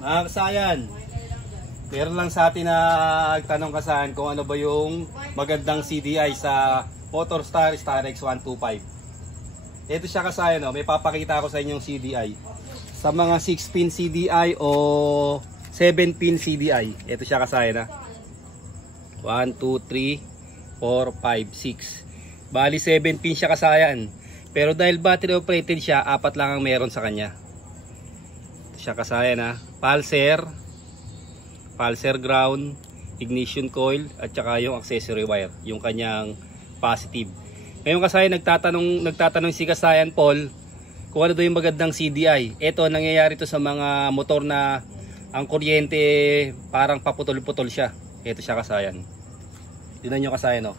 Mga kasayan, meron lang sa atin na nagtanong kasayan kung ano ba yung magandang CDI sa Motorstar Starex 125. Ito siya kasayan, may papakita ko sa inyong CDI. Sa mga 6-pin CDI o 7-pin CDI. Ito siya kasayan 1, 2, 3, 4, 5, 6. Bali 7-pin siya kasayan. Pero dahil battery operated siya, 4 lang ang meron sa kanya. Ito siya kasayan pulser ground, ignition coil, at saka yung accessory wire, yung kanyang positive. Ngayon kasayan, nagtatanong si Kasayan Paul kung ano daw yung magandang CDI. Ito, nangyayari to sa mga motor na ang kuryente parang paputol-putol siya. Ito siya kasayan. Tignan nyo kasayan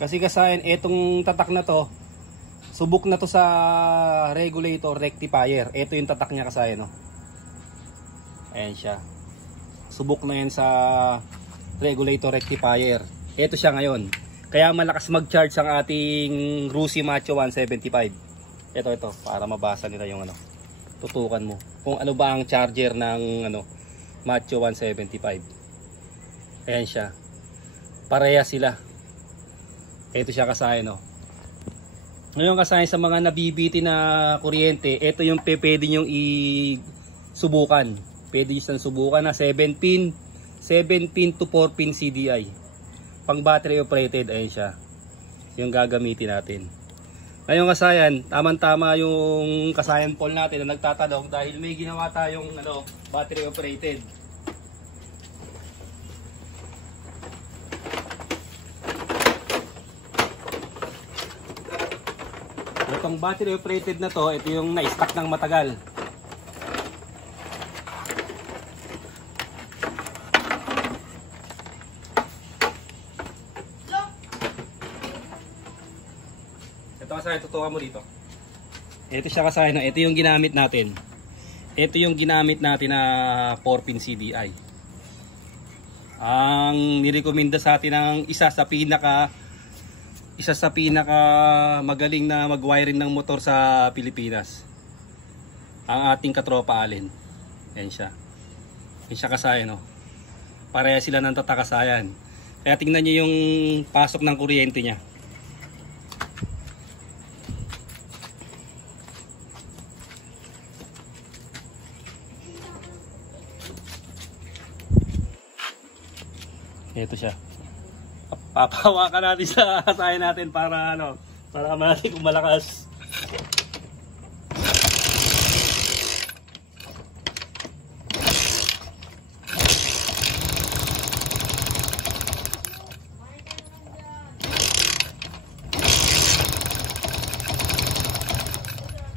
Kasi kasayan, etong tatak na to, subok na to sa regulator rectifier. Ito yung tatak niya kasayan Ayan siya. Subok na yan sa regulator rectifier. Ito siya ngayon. Kaya malakas mag-charge ang ating Rusi Macho 175. Ito para mabasa nila yung tutukan mo. Kung ano ba ang charger ng Macho 175. Ayan siya. Pareha sila. Ito siya kasayan Ngayon kasayan, sa mga nabibiti na kuryente, ito yung pwede nyong i-subukan. Pwede nyo subukan na 7-pin to 4-pin CDI. Pang battery operated, ayan siya. Yung gagamitin natin. Ngayon kasayan, tamang-tama yung Kasayan Paul natin na nagtatanong dahil may ginawa tayong battery operated. Itong battery operated na to, ito yung na-stack ng matagal. Ito kasayan, tutukan mo dito. Ito siya kasayan, ito yung ginamit natin. Ito yung ginamit natin na 4-pin CDI. Ang nirekomenda sa atin ng isa sa pinaka magaling na mag-wiring ng motor sa Pilipinas, ang ating katropa Allen. Ayan siya. Ayan siya kasayan Pareha sila ng tatakasayan. Kaya tingnan nyo yung pasok ng kuryente niya. Ito siya. Papahawakan natin sa kasayan natin para para natin kung malakas.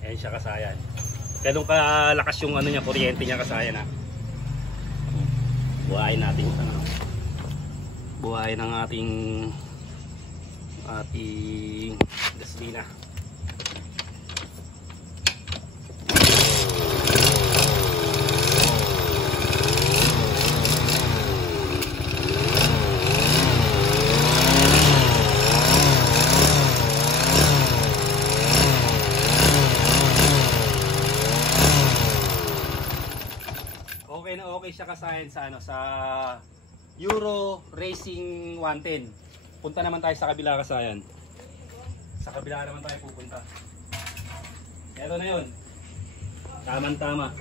Ayan siya kasayan. Ganun kalakas yung niya, kuryente niya kasayan Buhayin natin buhay ng ating gasolina. Okay na okay siya kasayan sa Euro Racing 110. Punta naman tayo sa kabila kasayan. Sa kabila naman tayo pupunta. Ito na yun. Tama-tama.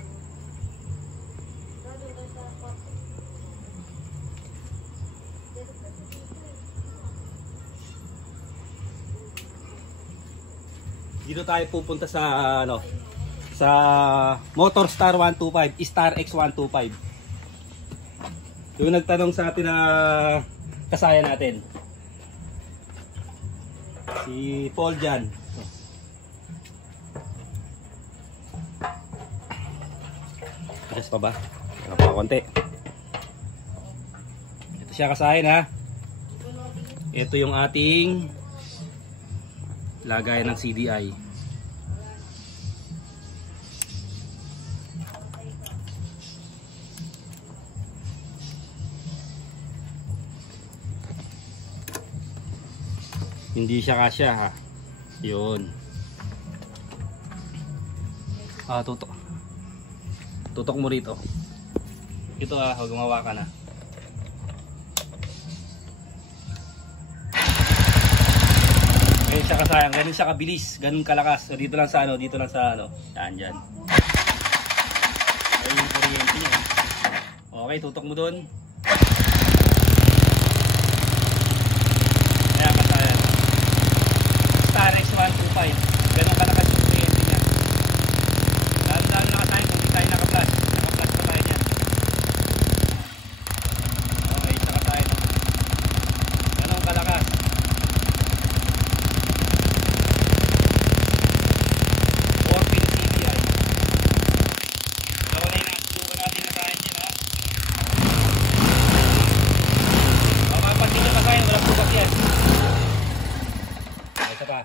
Dito tayo pupunta sa sa Motorstar 125, Starex 125. Yung nagtanong sa atin na kasayan natin, si Paul dyan. Ayos pa ba? Ano pa konti. Ito siya kasayan Ito yung ating lagayan ng CDI. Hindi siya kasya Yun. Tutok. Tutok mo rito. Ito huwag gumawa ka na. Ganun siya kasayang, ganun siya kabilis, ganun kalakas. So, dito lang sa yan dyan. Ayun yung kuryente niya. Okay, tutok mo dun. Kaya kasayang. Starex 125. Ganun kalakas yung kuryente niya. Lalo-lalo na kasayang kung hindi tayo naka-flash. Naka-flash pa tayo niya. Okay, siya kasayang. Ganun kalakas. 4-pin CDI. Ako na yung nakasubukan natin na tayo dyan, ha? Mapapansin nyo kasayang, walang bukas yan. Isa pa.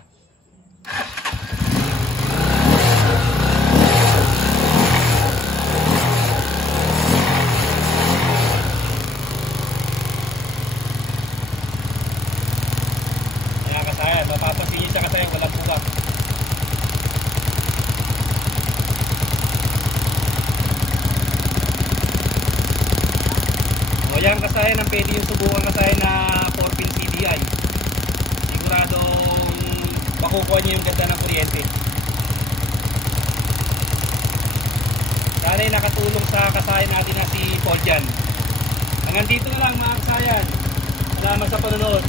Kaya kasayang, mapapansin nyo siya kasayang, walang bukas. O yan kasayang ang pwede yung subukan kasayang na 4-pin CDI. Siguradong makukuha nyo yung ganda ng kuryente. Sana'y nakatulong sa kasayang natin na si Paul dyan. Hanggang dito na lang mga kasayan. Salamat sa panonood.